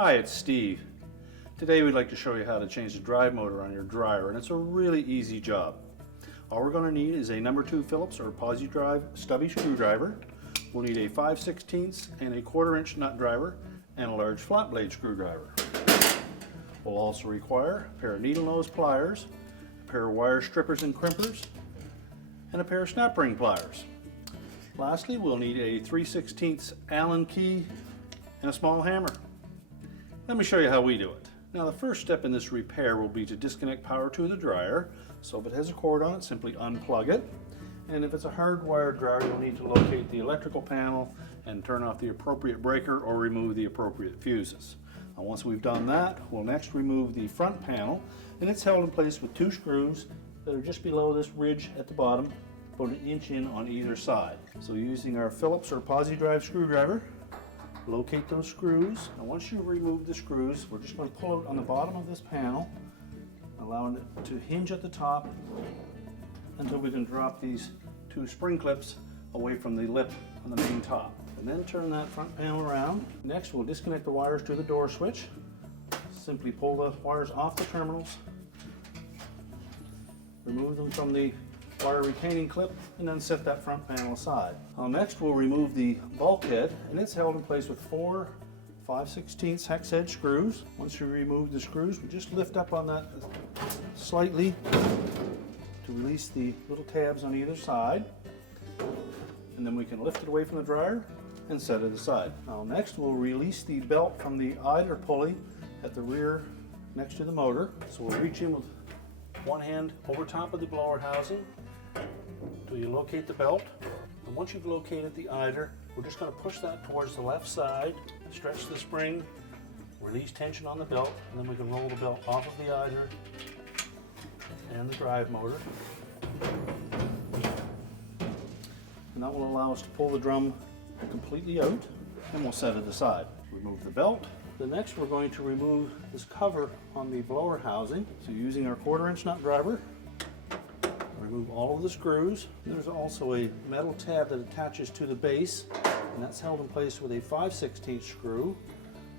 Hi, it's Steve. Today we'd like to show you how to change the drive motor on your dryer, and it's a really easy job. All we're going to need is a number 2 Phillips or posi drive stubby screwdriver. We'll need a 5/16 and a 1/4 inch nut driver and a large flat blade screwdriver. We'll also require a pair of needle nose pliers, a pair of wire strippers and crimpers, and a pair of snap ring pliers. Lastly, we'll need a 3/16 Allen key and a small hammer. Let me show you how we do it. Now, the first step in this repair will be to disconnect power to the dryer. So if it has a cord on it, simply unplug it. And if it's a hardwired dryer, you'll need to locate the electrical panel and turn off the appropriate breaker or remove the appropriate fuses. Now, once we've done that, we'll next remove the front panel, and it's held in place with 2 screws that are just below this ridge at the bottom, about 1 inch in on either side. So using our Phillips or posi drive screwdriver, locate those screws. Now once you've removed the screws, we're just going to pull it on the bottom of this panel, allowing it to hinge at the top until we can drop these 2 spring clips away from the lip on the main top. And then turn that front panel around. Next, we'll disconnect the wires to the door switch. Simply pull the wires off the terminals, remove them from the wire retaining clip, and then set that front panel aside. Next, we'll remove the bulkhead, and it's held in place with 4 5/16 hex head screws. Once you remove the screws, we just lift up on that slightly to release the little tabs on either side, and then we can lift it away from the dryer and set it aside. Now next, we'll release the belt from the idler pulley at the rear next to the motor. So we'll reach in with one hand over top of the blower housing until you locate the belt. And once you've located the idler, we're just going to push that towards the left side, stretch the spring, release tension on the belt, and then we can roll the belt off of the idler and the drive motor. And that will allow us to pull the drum completely out, and we'll set it aside. Remove the belt. Then next, we're going to remove this cover on the blower housing. So using our 1/4 inch nut driver, remove all of the screws. There's also a metal tab that attaches to the base, and that's held in place with a 5/16 screw.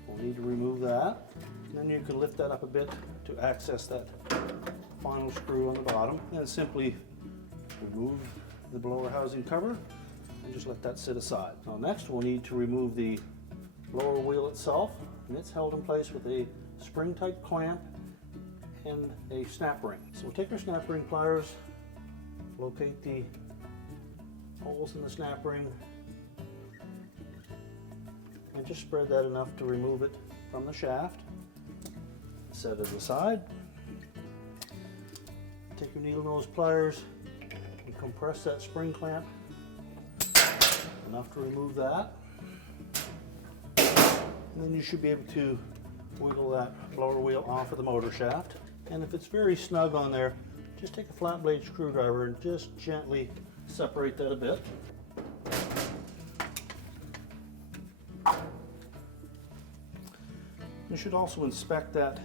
We'll need to remove that. And then you can lift that up a bit to access that final screw on the bottom, and simply remove the blower housing cover and just let that sit aside. Now next, we'll need to remove the blower wheel itself, and it's held in place with a spring type clamp and a snap ring. So we'll take our snap ring pliers, locate the holes in the snap ring, and just spread that enough to remove it from the shaft. Set it aside. Take your needle nose pliers and compress that spring clamp enough to remove that. And then you should be able to wiggle that blower wheel off of the motor shaft. And if it's very snug on there, just take a flat blade screwdriver and just gently separate that a bit. You should also inspect that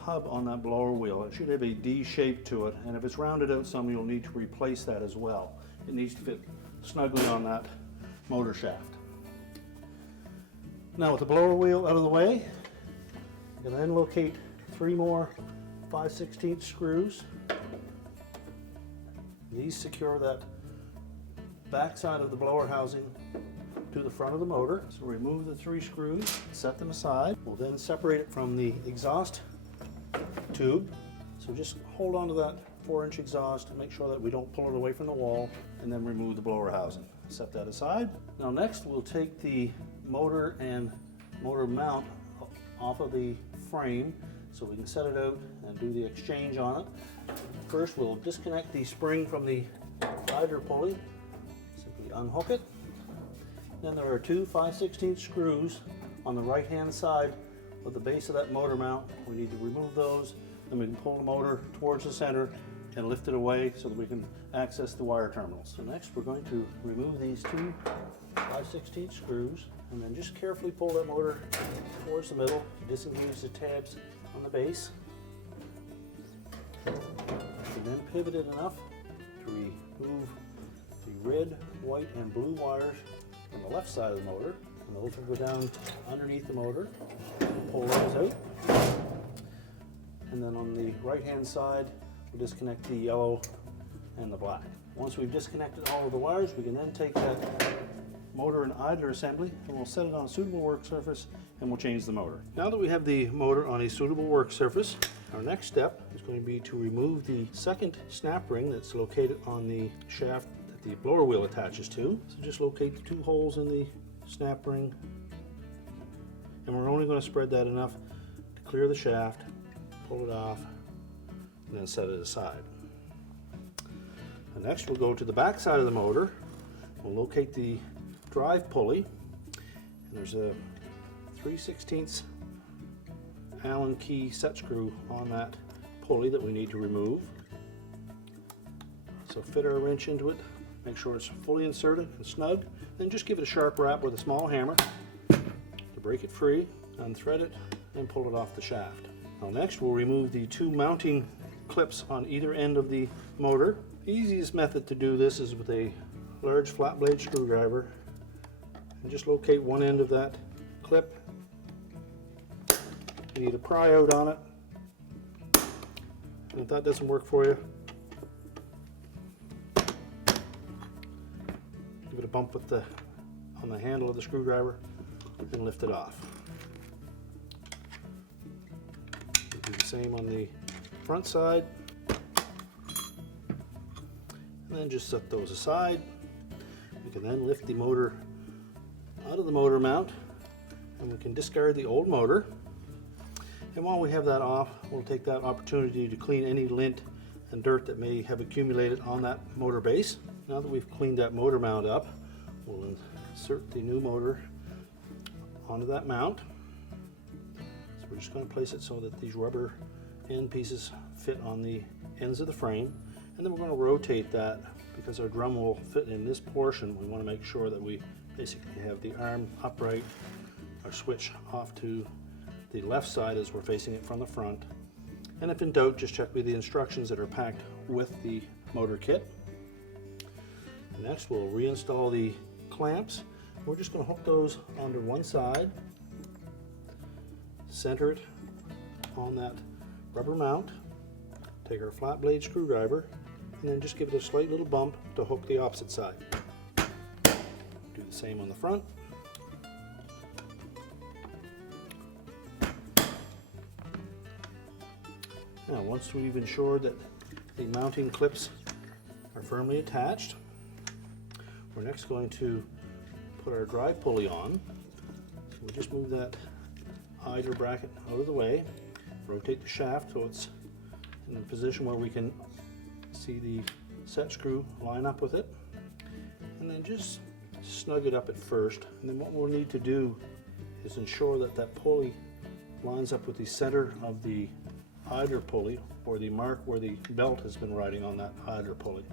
hub on that blower wheel. It should have a D shape to it, and if it's rounded out some, you'll need to replace that as well. It needs to fit snugly on that motor shaft. Now with the blower wheel out of the way, you can then locate 3 more 5/16 screws. These secure that back side of the blower housing to the front of the motor. So remove the 3 screws, set them aside. We'll then separate it from the exhaust tube. So just hold on to that 4-inch exhaust to make sure that we don't pull it away from the wall, and then remove the blower housing. Set that aside. Now next, we'll take the motor and motor mount off of the frame so we can set it out and do the exchange on it. First, we'll disconnect the spring from the idler pulley. Simply unhook it. Then there are 2 5/16 screws on the right hand side of the base of that motor mount. We need to remove those, then we can pull the motor towards the center and lift it away so that we can access the wire terminals. So next, we're going to remove these 2 5/16 screws, and then just carefully pull that motor towards the middle, disengage the tabs on the base, and then pivot it enough to remove the red, white, and blue wires from the left side of the motor, and those will go down underneath the motor. Pull pull those out. And then on the right hand side, we'll disconnect the yellow and the black. Once we've disconnected all of the wires, we can then take that motor and idler assembly and we'll set it on a suitable work surface and we'll change the motor. Now that we have the motor on a suitable work surface, our next step is going to be to remove the second snap ring that's located on the shaft that the blower wheel attaches to. So just locate the two holes in the snap ring, and we're only going to spread that enough to clear the shaft, pull it off, and then set it aside. And next we'll go to the back side of the motor. We'll locate the drive pulley, and there's a 3/16 Allen key set screw on that pulley that we need to remove. So fit our wrench into it, make sure it's fully inserted and snug, then just give it a sharp rap with a small hammer to break it free, unthread it, and pull it off the shaft. Now next we'll remove the two mounting clips on either end of the motor. The easiest method to do this is with a large flat blade screwdriver, and just locate one end of that clip. You need a pry out on it, and if that doesn't work for you, give it a bump with on the handle of the screwdriver and lift it off. Do the same on the front side, and then just set those aside. We can then lift the motor out of the motor mount, and we can discard the old motor. And while we have that off, we'll take that opportunity to clean any lint and dirt that may have accumulated on that motor base. Now that we've cleaned that motor mount up, we'll insert the new motor onto that mount. So we're just going to place it so that these rubber end pieces fit on the ends of the frame, and then we're going to rotate that because our drum will fit in this portion. We want to make sure that we basically have the arm upright, our switch off to the left side as we're facing it from the front. And if in doubt, just check with the instructions that are packed with the motor kit. And next we'll reinstall the clamps. We're just going to hook those onto one side, center it on that rubber mount, take our flat blade screwdriver, and then just give it a slight little bump to hook the opposite side. Do the same on the front. Now once we've ensured that the mounting clips are firmly attached, we're next going to put our drive pulley on. So we'll just move that idler bracket out of the way, rotate the shaft so it's in a position where we can see the set screw line up with it, and then just snug it up at first. And then what we'll need to do is ensure that that pulley lines up with the center of the idler pulley, or the mark where the belt has been riding on that idler pulley.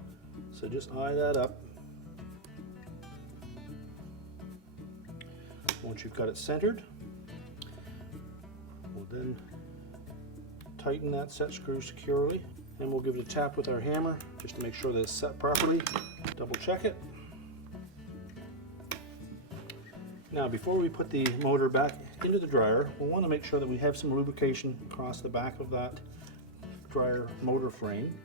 So just eye that up. Once you've got it centered, we'll then tighten that set screw securely, and we'll give it a tap with our hammer just to make sure that it's set properly. Double check it. Now before we put the motor back into the dryer, we'll want to make sure that we have some lubrication across the back of that dryer motor frame,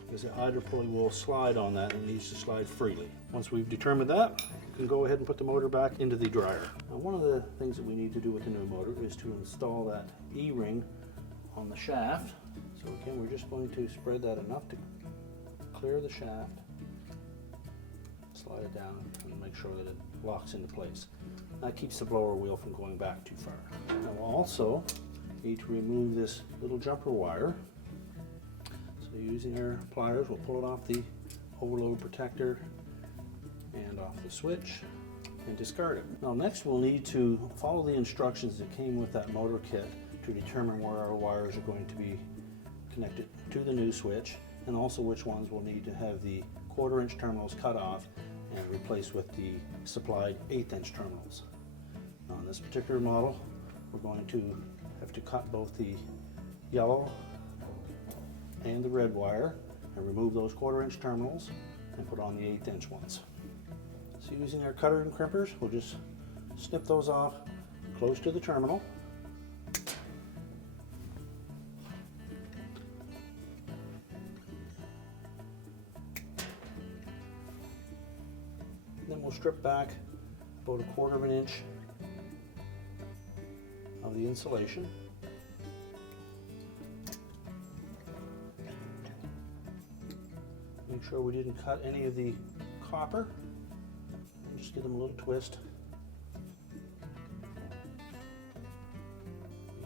because the idler pulley will slide on that and it needs to slide freely. Once we've determined that, we can go ahead and put the motor back into the dryer. Now one of the things that we need to do with the new motor is to install that E-ring on the shaft. So again, we're just going to spread that enough to clear the shaft, slide it down, and make sure that it locks into place. That keeps the blower wheel from going back too far. Now we'll also need to remove this little jumper wire. So using our pliers, we'll pull it off the overload protector and off the switch and discard it. Now next we'll need to follow the instructions that came with that motor kit to determine where our wires are going to be connected to the new switch, and also which ones will need to have the 1/4 inch terminals cut off and replaced with the supplied 1/8 inch terminals. Now on this particular model, we're going to have to cut both the yellow and the red wire and remove those 1/4 inch terminals and put on the 1/8 inch ones. So using our cutter and crimpers, we'll just snip those off close to the terminal. Then we'll strip back about 1/4 of an inch of the insulation. Make sure we didn't cut any of the copper. Just give them a little twist.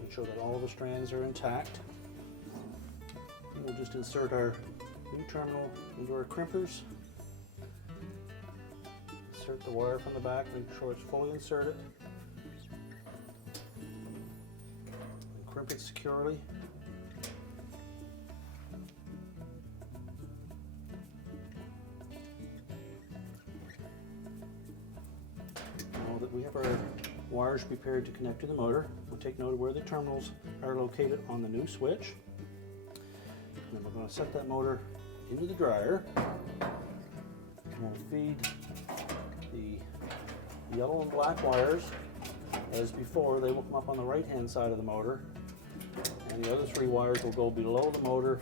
Make sure that all of the strands are intact. And we'll just insert our new terminal into our crimpers. Insert the wire from the back, make sure it's fully inserted. And crimp it securely. Now that we have our wires prepared to connect to the motor, we'll take note of where the terminals are located on the new switch. And then we're going to set that motor into the dryer. And we'll feed the yellow and black wires as before. They will come up on the right hand side of the motor, and the other 3 wires will go below the motor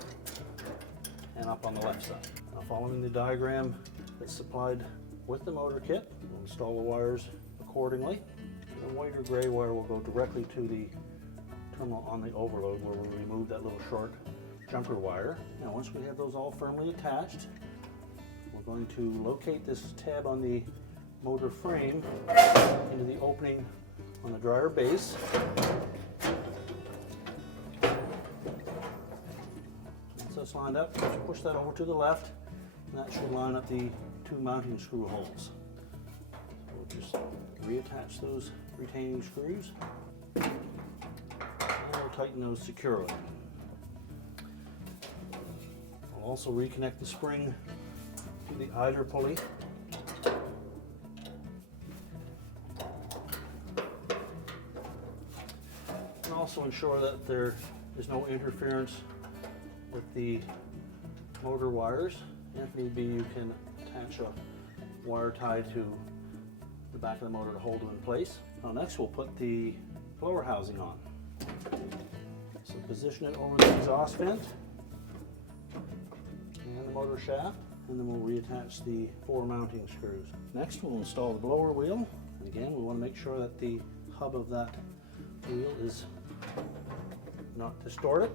and up on the left side. Now, following the diagram that's supplied with the motor kit, we'll install the wires accordingly. The white or gray wire will go directly to the terminal on the overload, where we'll remove that little short jumper wire. Now, once we have those all firmly attached, we're going to locate this tab on the motor frame into the opening on the dryer base. Once that's lined up, just push that over to the left, and that should line up the 2 mounting screw holes. So we'll just reattach those retaining screws, and we'll tighten those securely. We'll also reconnect the spring to the idler pulley. And also ensure that there is no interference with the motor wires. And if need be, you can attach a wire tie to the back of the motor to hold it in place. Now next we'll put the blower housing on. So position it over the exhaust vent and the motor shaft, and then we'll reattach the 4 mounting screws. Next we'll install the blower wheel. And again, we want to make sure that the hub of that wheel is not distorted.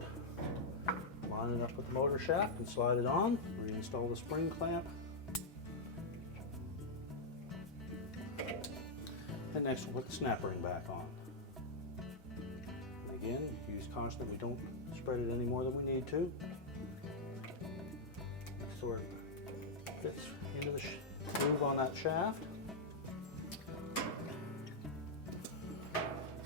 Line it up with the motor shaft and slide it on. Reinstall the spring clamp. And next we'll put the snap ring back on. And again, use caution that we don't spread it any more than we need to. So it fits into the groove on that shaft.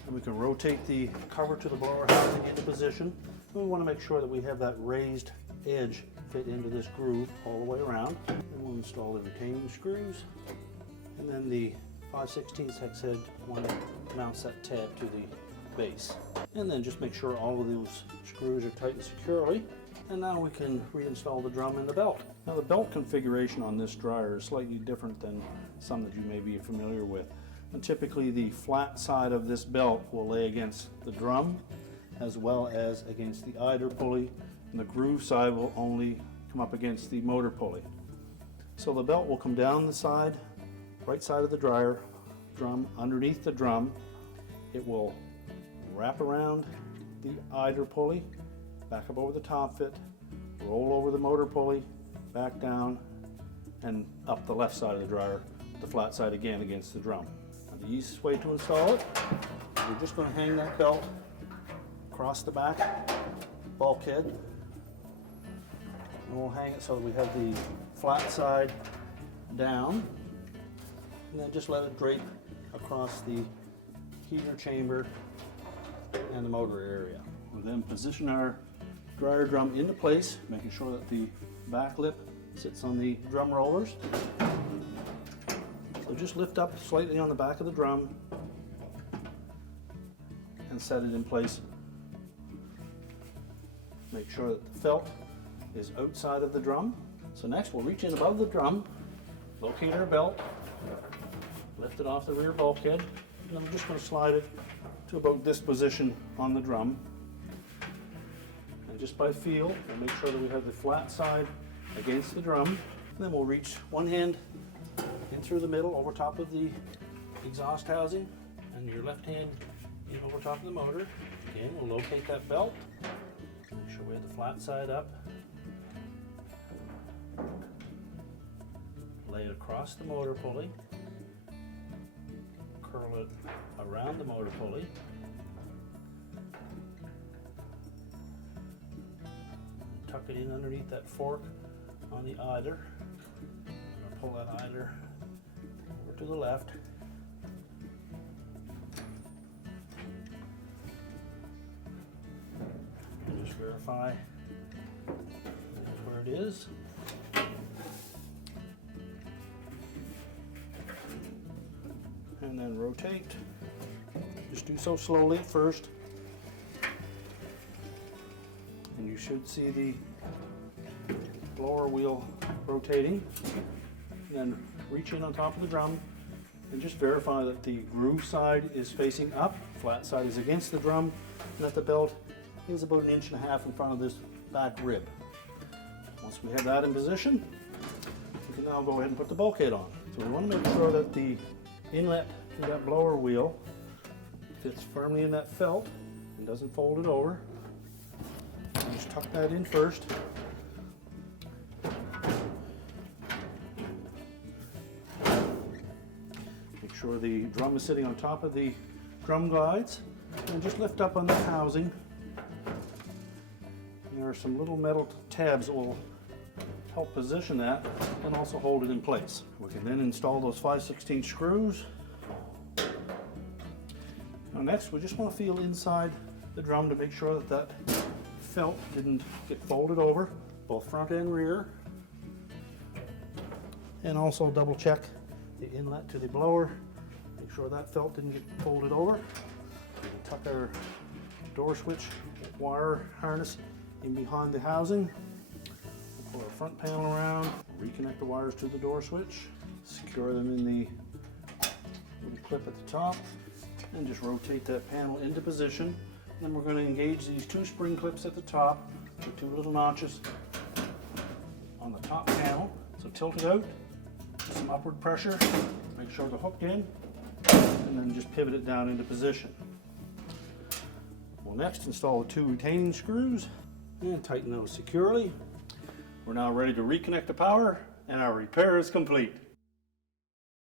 And we can rotate the cover to the blower housing into position. And we want to make sure that we have that raised edge fit into this groove all the way around. And we'll install the retaining screws. And then the 5/16 hex head one that mounts that tab to the base. And then just make sure all of those screws are tightened securely. And now we can reinstall the drum and the belt. Now the belt configuration on this dryer is slightly different than some that you may be familiar with. And typically the flat side of this belt will lay against the drum as well as against the idler pulley, and the groove side will only come up against the motor pulley. So the belt will come down the side, right side of the dryer drum, underneath the drum. It will wrap around the idler pulley, back up over the top fit, roll over the motor pulley, back down, and up the left side of the dryer, the flat side again against the drum. Now the easiest way to install it, we're just going to hang that belt across the back bulkhead, and we'll hang it so that we have the flat side down, and then just let it drape across the heater chamber and the motor area. We'll then position our dryer drum into place, making sure that the back lip sits on the drum rollers. So just lift up slightly on the back of the drum and set it in place. Make sure that the felt is outside of the drum. So next we'll reach in above the drum, locate our belt, lift it off the rear bulkhead, and then we're just going to slide it to about this position on the drum. And just by feel, we'll make sure that we have the flat side against the drum. And then we'll reach one hand in through the middle over top of the exhaust housing, and your left hand in over top of the motor. Again, we'll locate that belt. Make sure we have the flat side up. Lay it across the motor pulley. Curl it around the motor pulley. Tuck it in underneath that fork on the idler. I'm going to pull that idler over to the left. And just verify that's where it is. And then rotate. Just do so slowly at first. And you should see the blower wheel rotating. And then reach in on top of the drum and just verify that the groove side is facing up, flat side is against the drum, and that the belt is about 1.5 inches in front of this back rib. Once we have that in position, we can now go ahead and put the bulkhead on. So we want to make sure that the inlet to that blower wheel fits firmly in that felt and doesn't fold it over. Just tuck that in first. Make sure the drum is sitting on top of the drum glides, and just lift up on the housing. And there are some little metal tabs that will help position that and also hold it in place. We can then install those 5/16 screws. Now next, we just want to feel inside the drum to make sure that that felt didn't get folded over, both front and rear. And also double check the inlet to the blower. Make sure that felt didn't get folded over. We can tuck our door switch wire harness in behind the housing. Pull our front panel around, reconnect the wires to the door switch, secure them in the little clip at the top, and just rotate that panel into position. Then we're going to engage these 2 spring clips at the top with 2 little notches on the top panel. So tilt it out, some upward pressure, make sure they're hooked in, and then just pivot it down into position. We'll next install the 2 retaining screws and tighten those securely. We're now ready to reconnect the power, and our repair is complete.